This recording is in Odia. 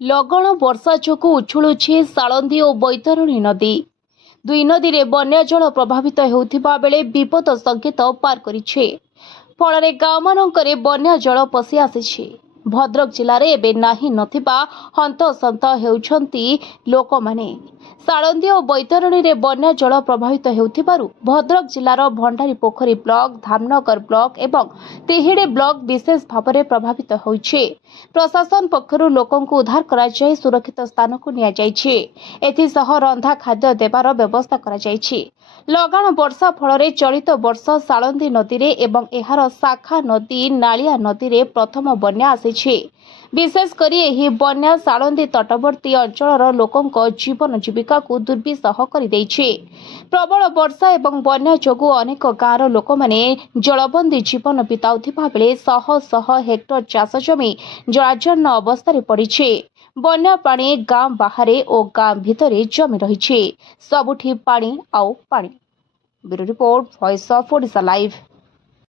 ଲଗାଣ ବର୍ଷା ଯୋଗୁଁ ଉଛୁଳୁଛି ଶାଳନ୍ଦୀ ଓ ବୈତରଣୀ ନଦୀ। ଦୁଇ ନଦୀରେ ବନ୍ୟା ଜଳ ପ୍ରଭାବିତ ହେଉଥିବା ବେଳେ ବିପଦ ସଂକେତ ପାର କରିଛି। ଫଳରେ ଗାଁମାନଙ୍କରେ ବନ୍ୟା ଜଳ ପଶି ଆସିଛି। ଭଦ୍ରକ ଜିଲ୍ଲାରେ ଏବେ ନାହିଁ ନଥିବା ହନ୍ତସନ୍ତ ହେଉଛନ୍ତି ଲୋକମାନେ। ଶାଳନ୍ଦୀ ଓ ବୈତରଣୀରେ ବନ୍ୟା ଜଳ ପ୍ରଭାବିତ ହେଉଥିବାରୁ ଭଦ୍ରକ ଜିଲ୍ଲାର ଭଣ୍ଡାରୀପୋଖରୀ ବ୍ଲକ, ଧାମନଗର ବ୍ଲକ ଏବଂ ତିହିଡି ବ୍ଲକ ବିଶେଷ ଭାବରେ ପ୍ରଭାବିତ ହୋଇଛି। ପ୍ରଶାସନ ପକ୍ଷରୁ ଲୋକଙ୍କୁ ଉଦ୍ଧାର କରାଯାଇ ସୁରକ୍ଷିତ ସ୍ଥାନକୁ ନିଆଯାଇଛି। ଏଥିସହ ରନ୍ଧା ଖାଦ୍ୟ ଦେବାର ବ୍ୟବସ୍ଥା କରାଯାଇଛି। ଲଗାଣ ବର୍ଷା ଫଳରେ ଚଳିତ ବର୍ଷ ଶାଳନ୍ଦୀ ନଦୀରେ ଏବଂ ଏହାର ଶାଖା ନଦୀ ନାଳିଆ ନଦୀରେ ପ୍ରଥମ ବନ୍ୟା ଆସିଛି। ବିଶେଷ କରି ଏହି ବନ୍ୟା ଶାଳନ୍ଦୀ ତଟବର୍ତ୍ତୀ ଅଞ୍ଚଳର ଲୋକଙ୍କ ଜୀବନ ଜୀବିକାକୁ ଦୁର୍ବିସହ କରିଦେଇଛି। ପ୍ରବଳ ବର୍ଷା ଏବଂ ବନ୍ୟା ଯୋଗୁଁ ଅନେକ ଗାଁର ଲୋକମାନେ ଜଳବନ୍ଦୀ ଜୀବନ ବିତାଉଥିବା ବେଳେ ଶହ ଶହ ହେକ୍ଟର ଚାଷ ଜମି ଜଳାଜନ୍ନ ଅବସ୍ଥାରେ ପଡ଼ିଛି। ବନ୍ୟା ପାଣି ଗାଁ ବାହାରେ ଓ ଗାଁ ଭିତରେ ଜମି ରହିଛି। ସବୁଠି ପାଣି ଆଉ ପାଣି। Bureau report, voice of Odisha live.